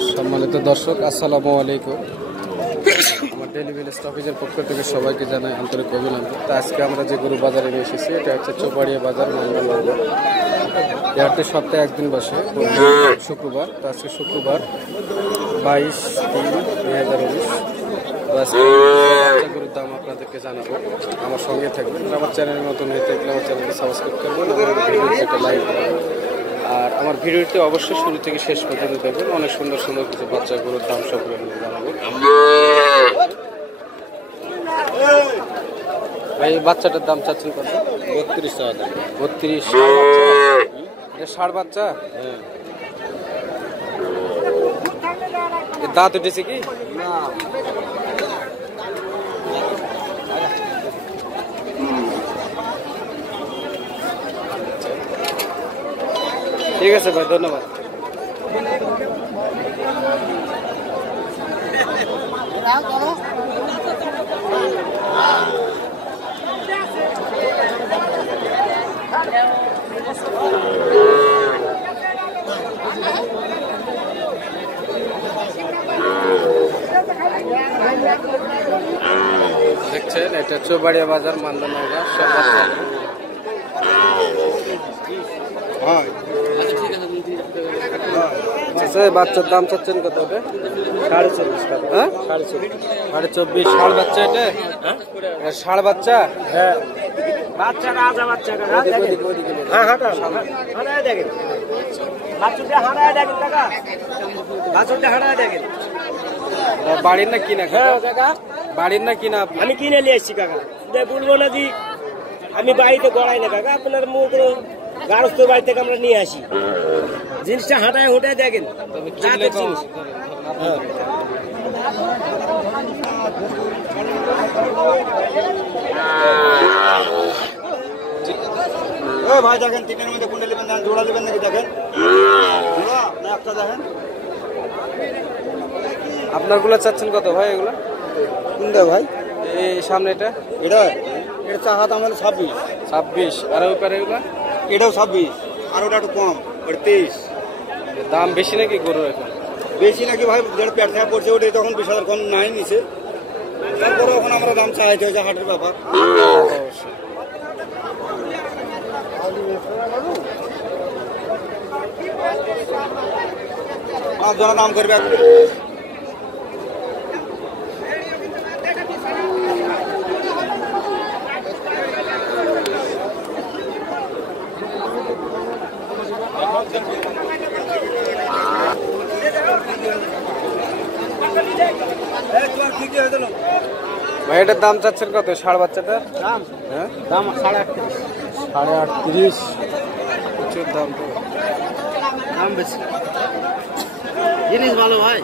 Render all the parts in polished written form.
সম্মানিত দর্শক, আসসালামু আলাইকুম। আমার ডেইলি ভিলেজ স্টকেজের পক্ষ থেকে সবাইকে জানাই আন্তরিক অভিনন্দন। তো আজকে আমরা যে গরু বাজারে নিয়ে এসেছি এটা হচ্ছে চৌবাড়িয়া বাজার, মালদা বাজার। এতে সপ্তাহে একদিন বসে, শুক্রবার। তো আজকে শুক্রবার 22/3/2019। তো আজকে গরুর দাম আপনাদেরকে জানাবো, আমার সঙ্গে থাকবেন। আমার চ্যানেলের মতন হয়ে থাকলে আমার চ্যানেলকে সাবস্ক্রাইব করবেন, একটা লাইক করবেন। আর আমার ভিডিওটি অবশ্যই শুরু থেকে শেষ পর্যন্ত দেখবেন। অনেক সুন্দর সুন্দর কিছু বাচ্চা গরুর দাম সব জানাবো। ভাই, বাচ্চাটার দাম চাচ্ছেন কত? 32 টাকা দাম। 32? এটা ষাঁড় বাচ্চা? দাঁত উঠেছে কি? ঠিক আছে ভাই, ধন্যবাদ। দেখছেন, এটা চৌবাড়িয়া বাজার, মালদা নওগাঁ। সব বাচ্চা বাচ্চার দাম চাচ্ছেন কত? 24.5 টাকা। হ্যাঁ, 24.5। ষাঁড় বাচ্চা? এটা ষাঁড় বাচ্চা? হ্যাঁ, বাচ্চা রাজা বাচ্চা কাকা। হ্যাঁ, হাঁটা হাঁটায় দেখেন, বাচ্চাটা হাঁটায় দেখেন কাকা, বাচ্চাটা হাঁটায় দেখেন। বাড়ির না কিনা? হ্যাঁ কাকা, বাড়ির না কিনা? আমি কিনে নিয়ে এসছি কাকা। বলবো না জি আমি বাড়িতে গড়াই না কাকা, আপনার মুখ গারস্থ বাড়ি থেকে আমরা নিয়ে আসি। জিনিসটা হাঁটায় হুটায় দেখেন, জাতের জিনিস। ভাই দেখেন, তিনের মধ্যে কোনটা নেবেন? জোড়া নেবেন নাকি? দেখেন জোড়া না একটা দেখেন। আপনার গুলা চাচ্ছেন কত ভাই? এগুলা কোনটা ভাই? এই সামনে এটা এটা চাহা দাম হলো 26। 26? আর ওই পারে এগুলা? এটাও 26, আর ওটা একটু কম, ওটা 23। দাম বেশি নাকি গরুর এখন? বেশি নাকি ভাই? যেটা পেট খারাপ করছে ওটা তখন 20,000 কম নাই নিছে, তারপরে এখন আমরা দাম চাইতে হয়েছে, হাটের ব্যাপার। আর যারা দাম করবে ভাই, এটার দাম চাচ্ছেন কত? ষাঁড় বাচ্চাটার দাম? হ্যাঁ, দাম 38। 38? প্রচুর দাম তো। দাম বেশি, জিনিস ভালো ভাই।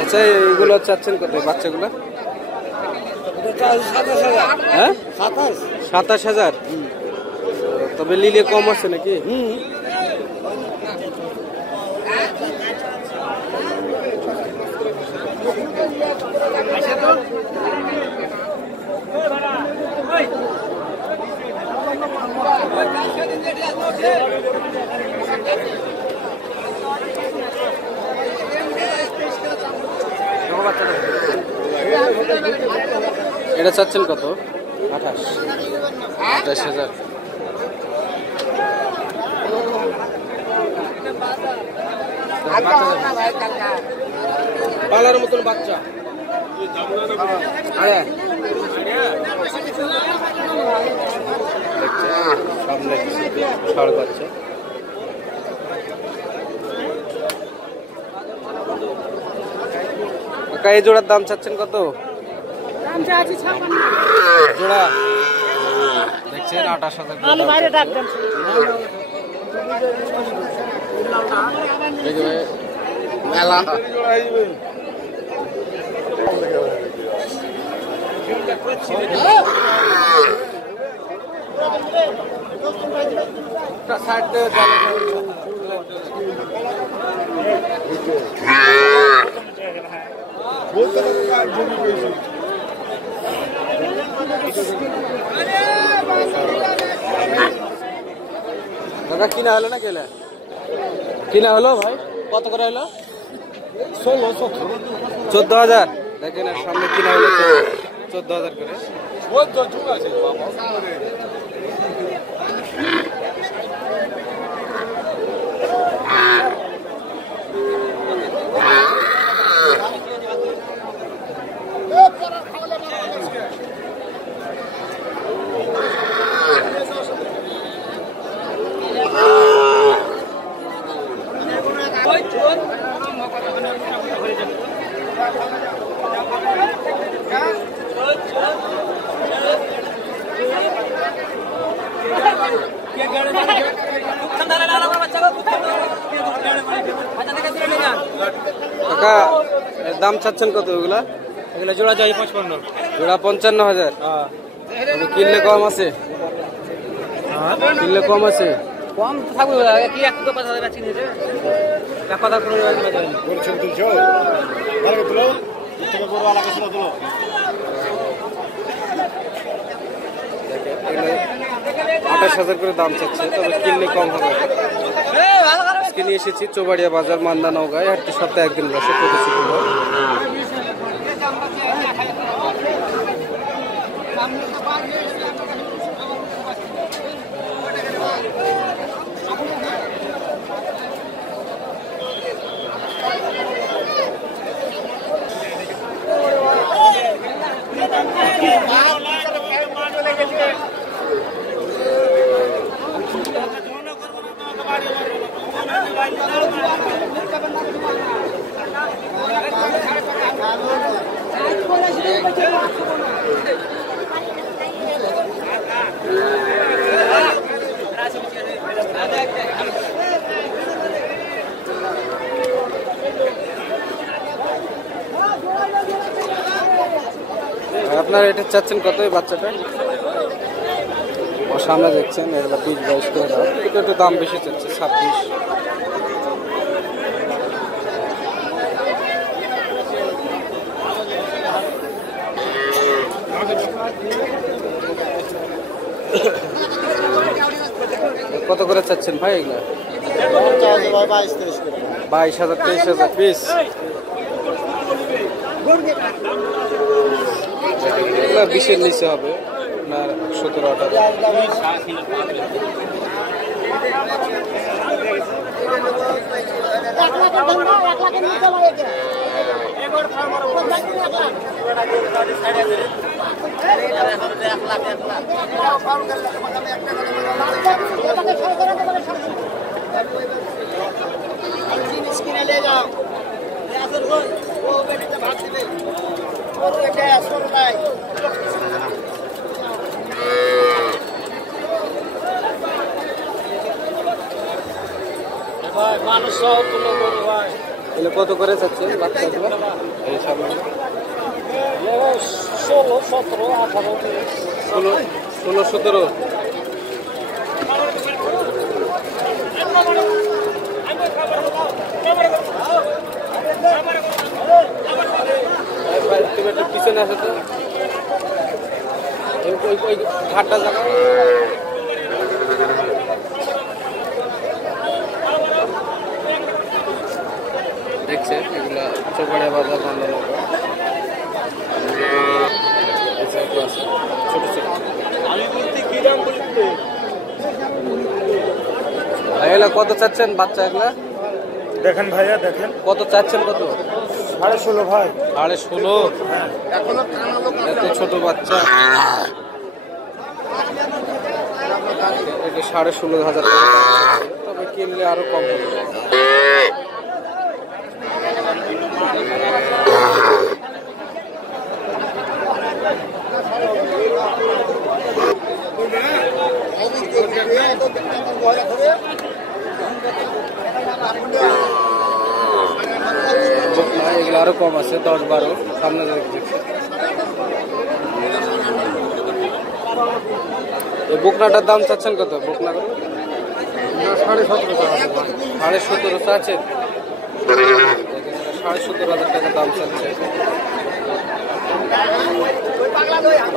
আচ্ছা, এইগুলো চাচ্ছেন কত বাচ্চাগুলো? 27,000। হ্যাঁ, 27,000। 27,000? তবে লিলে কম আছে নাকি? এটা চাচ্ছেন কত? 28,000? পালার মতন বাচ্চা। সামনে ষাঁড় বাচ্চা। এই জোড়ার দাম চাচ্ছেন কত? জোড়া দেখছেন 28,000 মেলা। দাদা কিনা হলো না কেলে কিনা হলো ভাই কত করে হলো 14,000 দেখেন আর সামনে কিনা হলো 14,000 করে কাকা দাম চাচ্ছেন কত ওগুলা এগুলো জোড়া চাই 55 জোড়া 55,000 কিনলে কম আছে কিনলে কম আছে কম তো থাকবে কি এক তো 5,000 চিনি রে কথা করে বলছেন তুলছো ভালো তুলো থেকে বড় আলাদা ছিল তুলো 28,000 করে দাম চাচ্ছে তবে কিনলে কম হবে আজকে নিয়ে এসেছি চৌবাড়িয়া বাজার মান্দা নওগাঁয় হাটটি সপ্তাহে একদিন বসে প্রতি শুক্রবার আপনারা এটা চাচ্ছেন কত এই বাচ্চাটা সামনে দেখছেন এগুলো 20-22 করে দাম এটা একটু দাম বেশি চাচ্ছে 26 কত করে চাচ্ছেন ভাই এগুলা 22,000 23,000 পিস এগুলা 20-এর নিচে হবে আপনার 17,000 কত করে চাচ্ছেন বাচ্চাগুলো এই সামনে 16 17 18 16 17 তুমি একটু পিছনে আসো তো ওই ঘাটটা জায়গা দেখছে এগুলা চৌবাড়িয়া বাজার বান্দা নৌকা ছোট ছোট ভাইয়া কত চাচ্ছেন বাচ্চা এগুলা দেখেন ভাইয়া দেখেন কত চাচ্ছেন কত 16.5 ভাই 16.5 এত ছোট বাচ্চা এটা 16,500 টাকা তবে কিনলে আরো কম হবে এগুলো আরো কম আছে 10-12 সামনে দেখছি এই বকনাটার দাম চাচ্ছেন কত বকনা 17.5 আছে 17,500 টাকা দাম চাচ্ছে।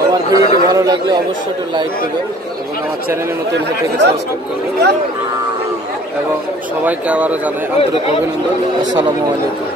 আমার ভিডিওটি ভালো লাগলে অবশ্যই একটু লাইক দেবে এবং আমার চ্যানেলে নতুন হয়ে থেকে সাবস্ক্রাইব করবে এবং সবাইকে আবারও জানাই আন্তরিক অভিনন্দন। আসসালামু আলাইকুম।